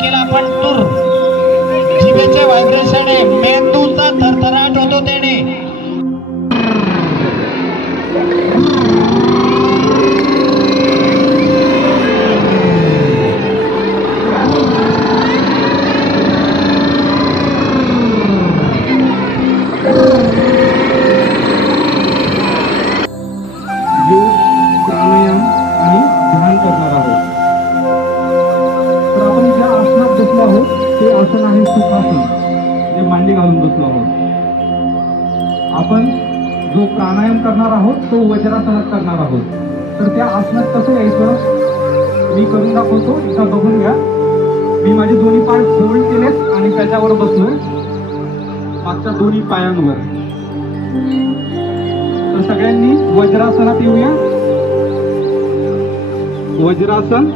केला आपण तूर जिभेचे व्हायब्रेशन आहे, मेंदूचा थरथराट होतो त्याने. प्राणायाम आणि ध्यान करणार आहोत. तर आपण ज्या आसनात बसलो आहोत ते आसन आहे सुखासन, जे मांडी घालून बसलो आहोत. आपण जो प्राणायाम करणार आहोत तो वज्रासनात करणार आहोत. तर त्या आसनात कसं यायचं मी करून दाखवतो, एकदा बघून घ्या. मी माझे दोन्ही पाय फोल्ड केलेत आणि त्याच्यावर बसलोय मागच्या दोन्ही पायांवर. तर सगळ्यांनी वज्रासनात येऊया. वज्रासन.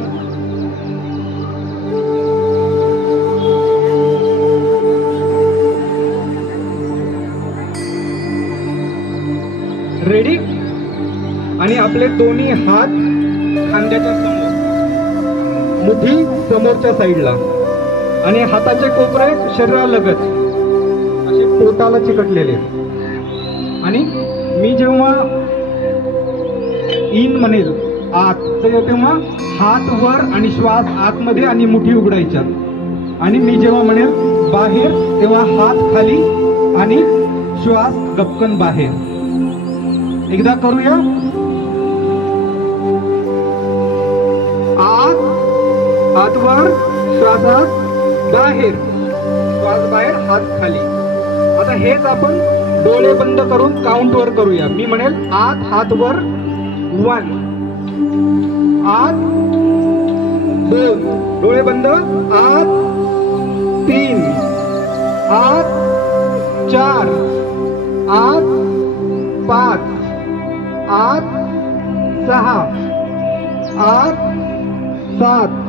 रेडी. आणि आपले दोन्ही हात खांद्याच्या समोर, मुठी समोरच्या साईडला आणि हाताचे कोपरे शरीरालगत असे पोटाला चिकटलेले. आणि मी जेव्हा इन म्हणेल आत, तर तेव्हा हात वर आणि श्वास आतमध्ये आणि मुठी उघडायच्या. आणि मी जेव्हा म्हणेल बाहेर तेव्हा हात खाली आणि श्वास गपकन बाहेर. एकदा करूया. आत, हात वर, श्वास आत, बाहेर, श्वास बाहेर, हात खाली. आता हेच आपण डोळे बंद करून काउंट वर करूया. मी म्हणेल आत, हात वर, 1, आत 2, डोळे बंद, आत 3, आत 4, आत 5, आत 6, आत 7,